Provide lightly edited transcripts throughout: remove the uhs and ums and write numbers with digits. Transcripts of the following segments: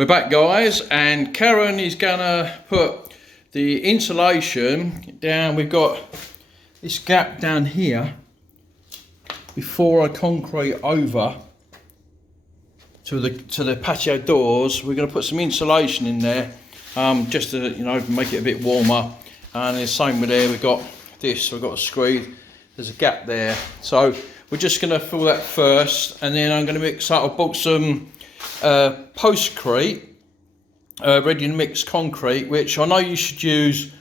We're back, guys, and Karen is gonna put the insulation down. We've got this gap down here before I concrete over to the patio doors. We're gonna put some insulation in there, just to, you know, make it a bit warmer. And the same with there, we've got this, we've got a screed, there's a gap there. So we're just gonna fill that first, and then I'm gonna mix up. I bought some postcrete, ready to mix concrete, which I know you should use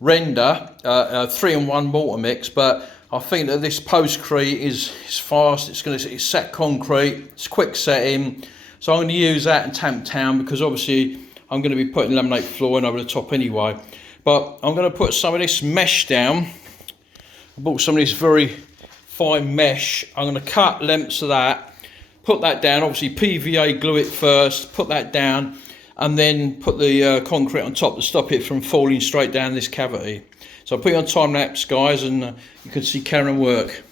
render, 3-in-1 mortar mix, but I think that this postcrete is fast. It's set concrete, it's quick setting, so I'm going to use that and tamp down, because obviously I'm going to be putting laminate flooring over the top anyway. But I'm going to put some of this mesh down. I bought some of this very fine mesh. I'm going to cut lengths of that, put that down, obviously PVA glue it first, put that down, and then put the concrete on top to stop it from falling straight down this cavity. So I'll put you on time lapse, guys, and you can see Karen work.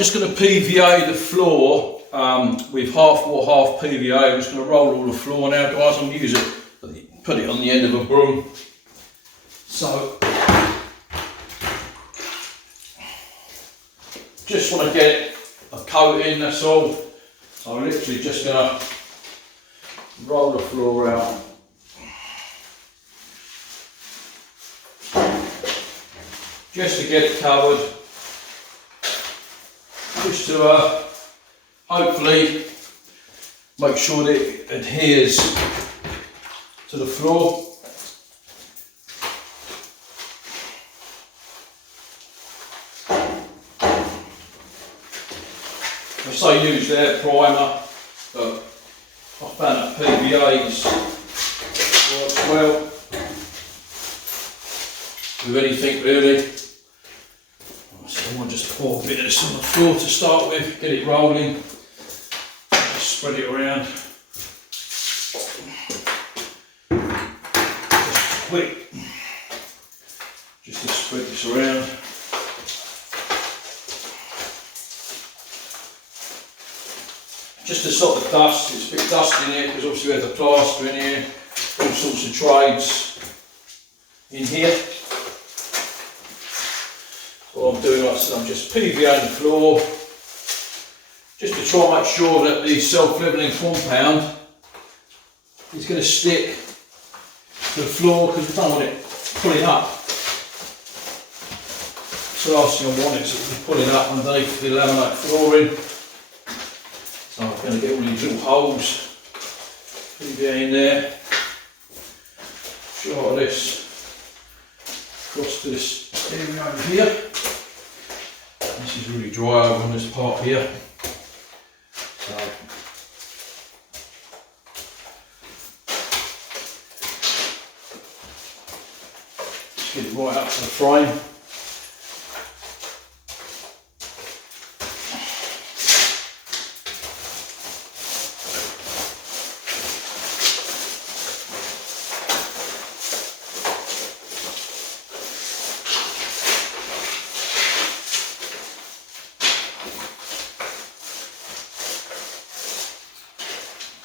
just going to PVA the floor with half water, half PVA. I'm just going to roll all the floor now, guys. I'm going to use it, put it on the end of a broom. So, just want to get a coat in, that's all. So I'm literally just going to roll the floor out. Just to get it covered. Just to hopefully make sure that it adheres to the floor. I say use their primer, but I found that PVA's works well with anything really. So I might just pour a bit of this on the floor to start with, get it rolling, just spread it around. Just quick, just to spread this around. Just to stop the dust, it's a bit dusty in here because obviously we have the plaster in here, all sorts of trades in here. What I'm doing, like I said, I'm just PVAing the floor, just to try and make sure that the self-levelling compound is going to stick to the floor, because we don't want it pulling up. So the last thing I want is it pulling up underneath the laminate flooring. So I'm going to get all these little holes, PVA in there, short of this, across to this area over here. This is really dry over on this part here. So just get it right up to the frame.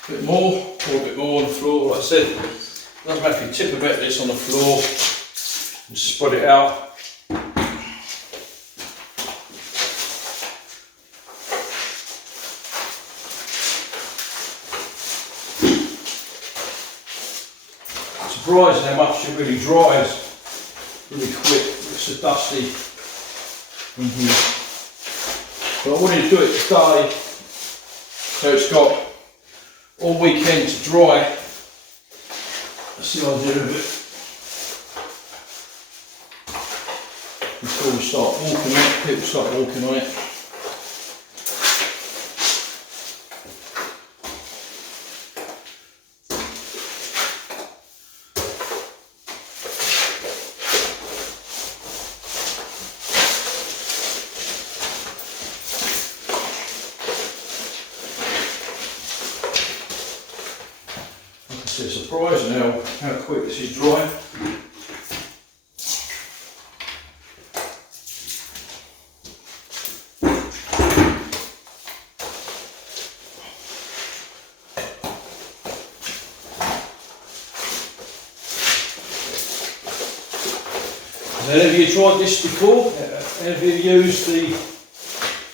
A bit more, pour a bit more on the floor. Like I said, it doesn't matter if you tip a bit of this on the floor and spread it out. It's surprising how much it really dries really quick. It's so dusty in here. But I wanted to do it today so it's got all weekend to dry. Let's see what I'll do with it before we start walking on it. People start walking on it. It's surprising how quick this is drying. Has any of you tried this before? Any of you used the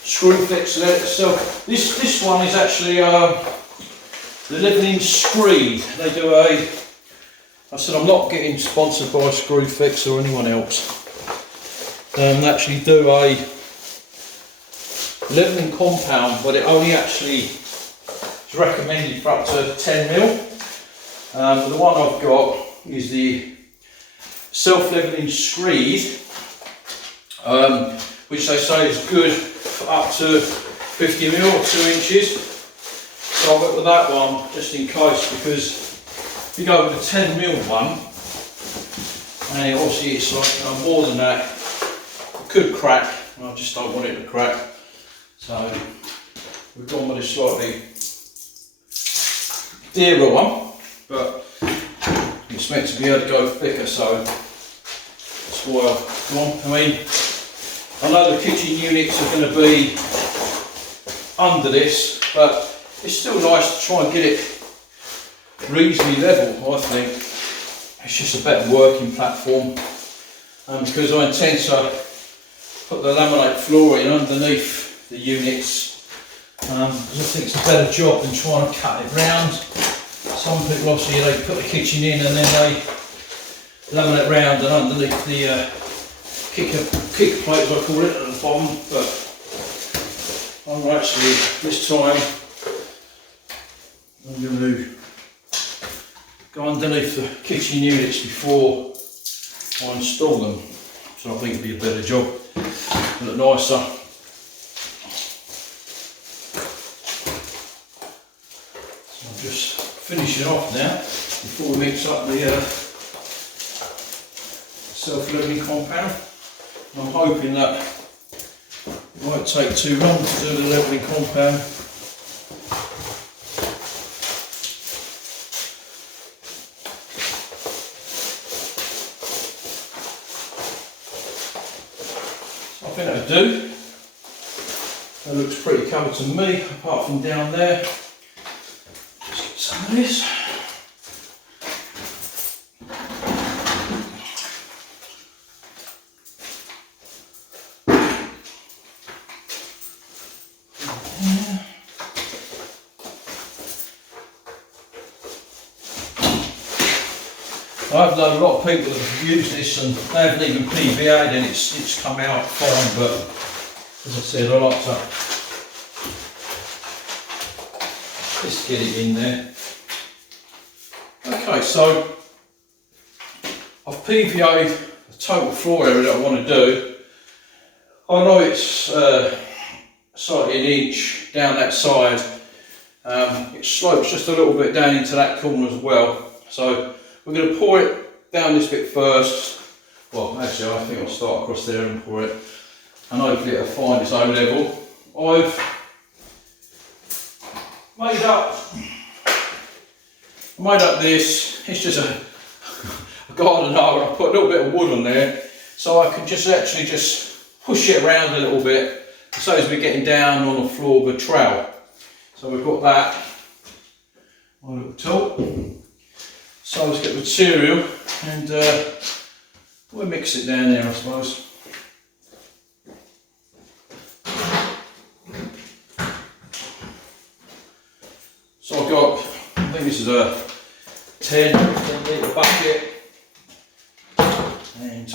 screw fixer itself? This one is actually the Renovation SCREED. They do I said I'm not getting sponsored by Screw Fix or anyone else. They actually do a levelling compound, but it only actually is recommended for up to 10mm. But the one I've got is the self-levelling SCREED, which they say is good for up to 50mm or 2 inches. So I went with that one just in case, because if you go with a 10mm one, and obviously it's like more than that, it could crack, and I just don't want it to crack. So we've gone with a slightly dearer one, but it's meant to be able to go thicker, so that's why I've gone. I mean, I know the kitchen units are going to be under this, but it's still nice to try and get it reasonably level, I think. It's just a better working platform, because I intend to put the laminate flooring underneath the units, because I think it's a better job than trying to cut it round. Some people obviously they put the kitchen in and then they laminate round and underneath the kicker plate, as I call it, at the bottom. But I'm actually, this time, I'm going to go underneath the kitchen units before I install them. So I think it'd be a better job, look nicer. So I'm just finishing off now before we mix up the self-leveling compound. I'm hoping that it won't take too long to do the leveling compound. So I think that'll do. That looks pretty covered to me, apart from down there. Just get some of this. I've known a lot of people that have used this and they haven't even PVA'd and it's come out fine, but as I said, I like to just get it in there. Okay, so I've PVA'd the total floor area that I want to do. I know it's slightly an inch down that side. It slopes just a little bit down into that corner as well. So we're going to pour it down this bit first. Well, actually, I think I'll start across there and pour it, and hopefully it'll find its own level. I've made up this. It's just a garden hole. I put a little bit of wood on there, so I can just actually just push it around a little bit, so as we're getting down on the floor of the trowel. So we've got that, my little tool. So let's get the material and we'll mix it down there, I suppose. So I've got, I think this is a 10 litre bucket, and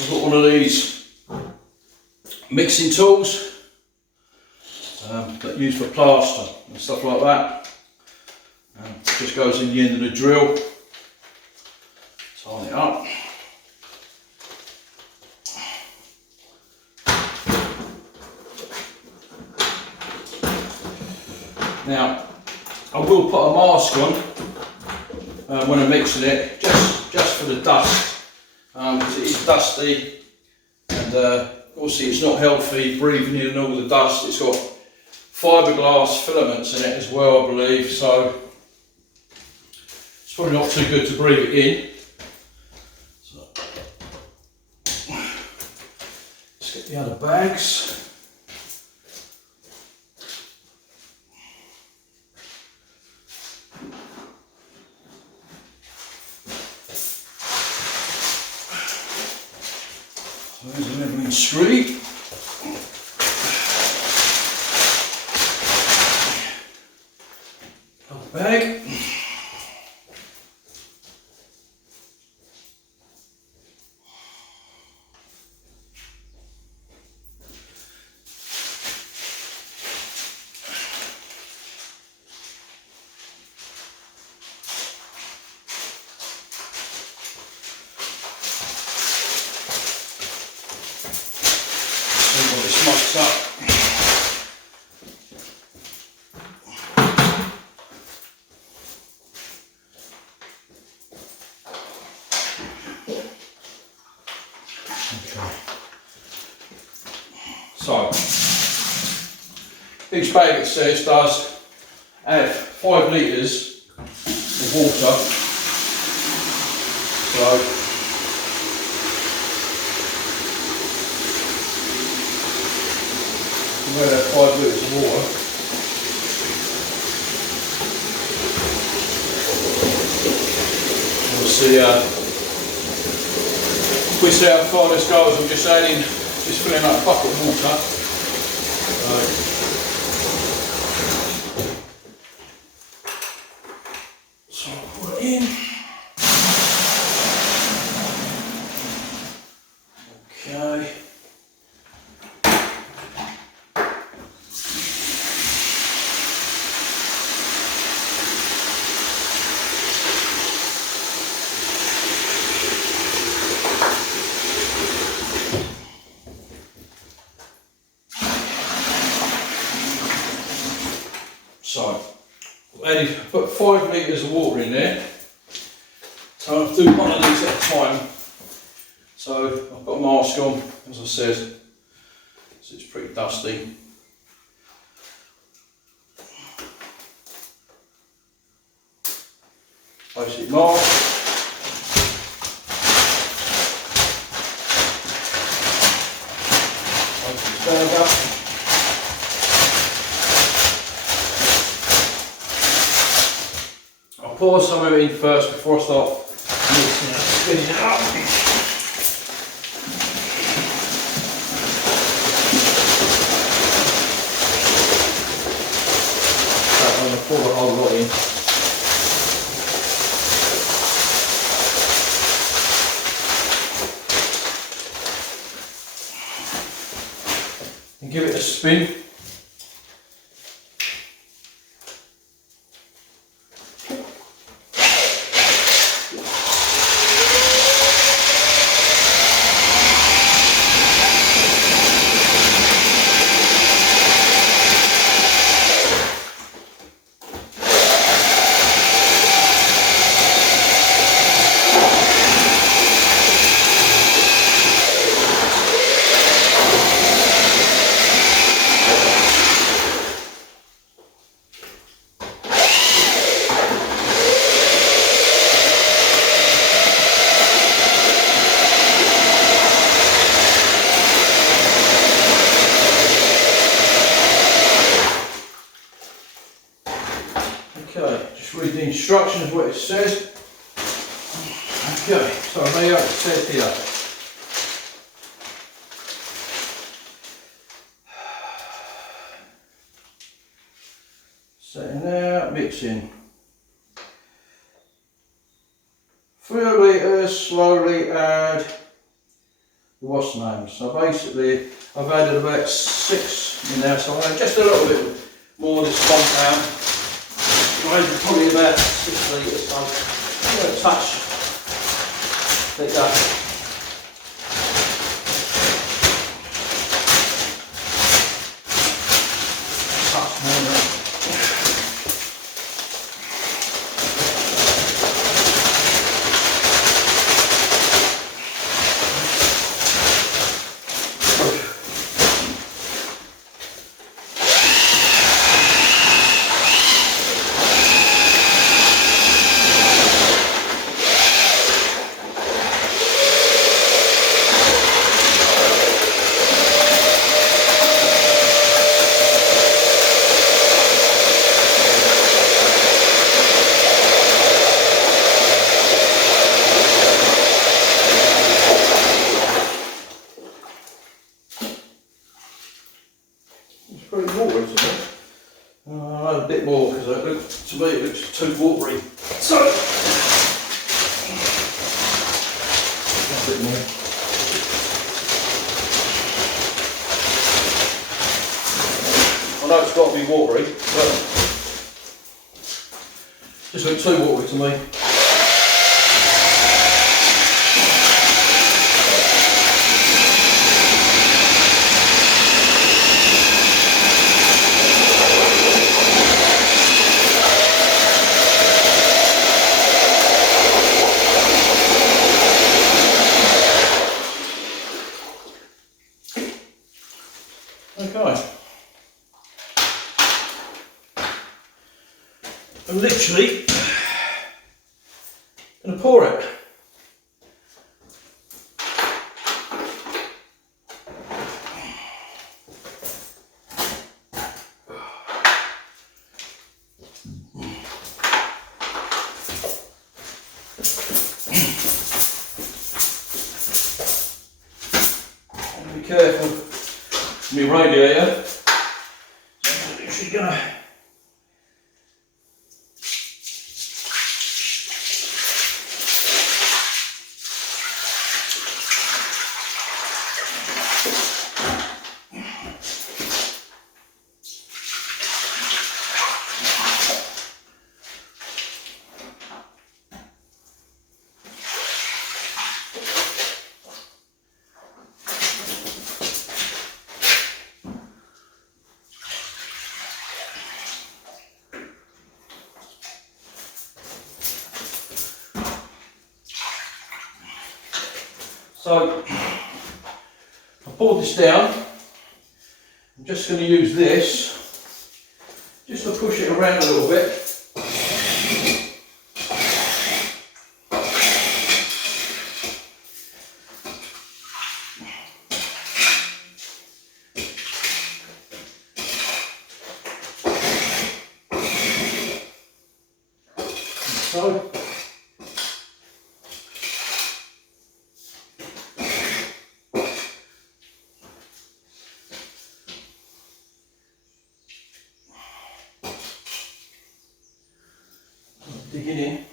I've got one of these mixing tools that use for plaster and stuff like that. Just goes in the end of the drill. Tighten it up. Now, I will put a mask on when I'm mixing it, just for the dust, because it is dusty, and obviously it's not healthy breathing in all the dust. It's got fiberglass filaments in it as well, I believe, so it's probably not too good to breathe it in. So, let's get the other bags. So there's a leveling screed. Bag. Everybody smokes up. So, each bag, it says, does add 5 litres of water. So, 5 litres of water. We'll see, if we see how far this goes. I'm just filling up a bucket of water. So I'll put it in. Okay. So, I've put 5 litres of water in there. So I'll do one of these at a time. So I've got a mask on, as I said, so it's pretty dusty. Basic mask. Open the bag up. I'll pour some of it in first before I start mixing it, spinning it up. I'm going to pour the whole lot in. And give it a spin. Okay, just read the instructions, what it says. Okay, so there it says here. Setting there, mixing. 3 litres, slowly add the what's name. So basically, I've added about 6 in there, so I'll add just a little bit more of this compound. Probably about 6 litres, so I'm going to touch like that. Touch more than that. Pretty watery to me. I'll add a bit more because to me it looks too watery. So, a bit more. I know it's got to be watery, but just looks too watery to me. Okay. I'm literally going to pour it. careful with my radiator. So I'm literally going to So I pulled this down. I'm just going to use this just to push it around a little bit. So digging in.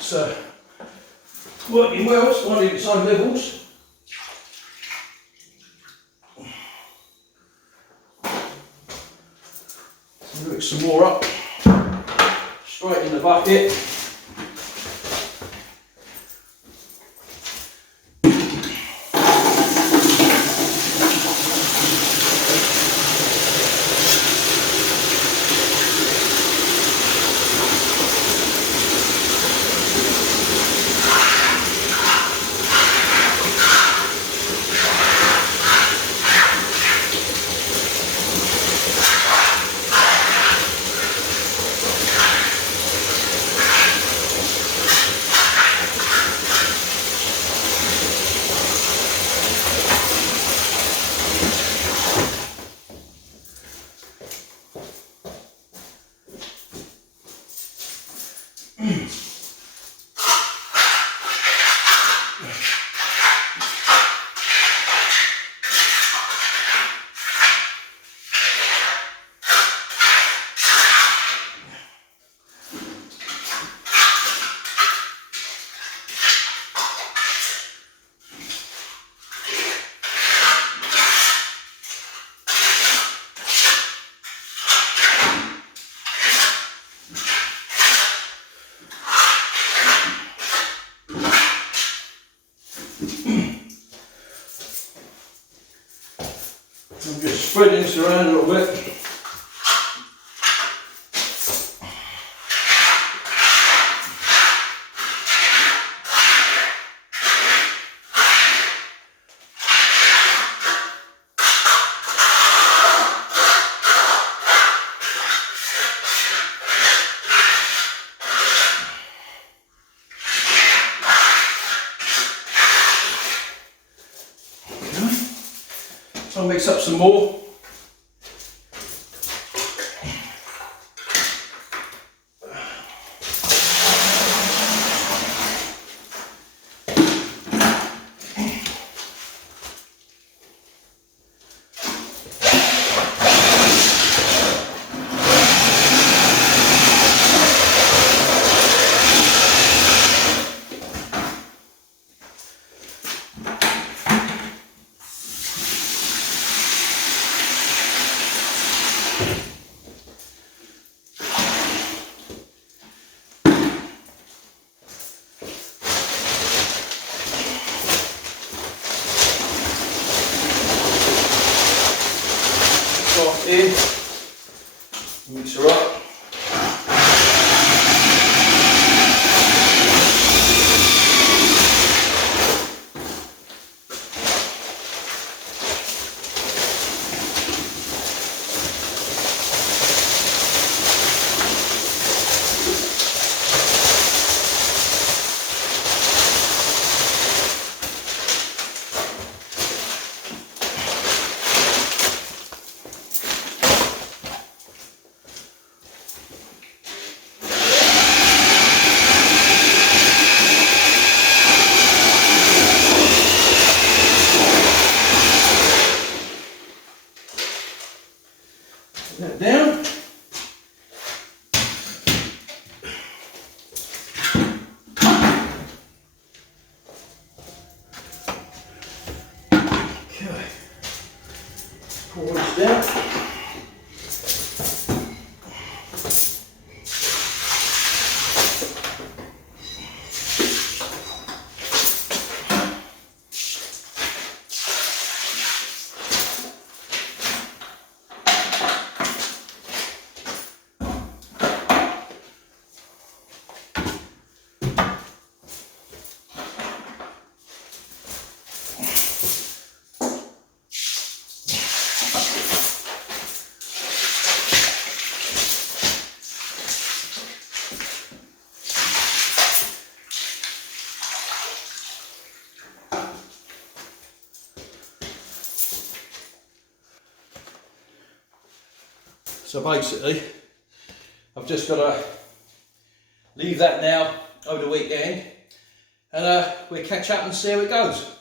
So it's working well, it's finding its own levels. Look some more up, straight in the bucket. I'm just spreading this around a little bit. I'll mix up some more. In, mix her up. Put that down. Okay. Pour this down. So basically, I've just got to leave that now over the weekend, and we'll catch up and see how it goes.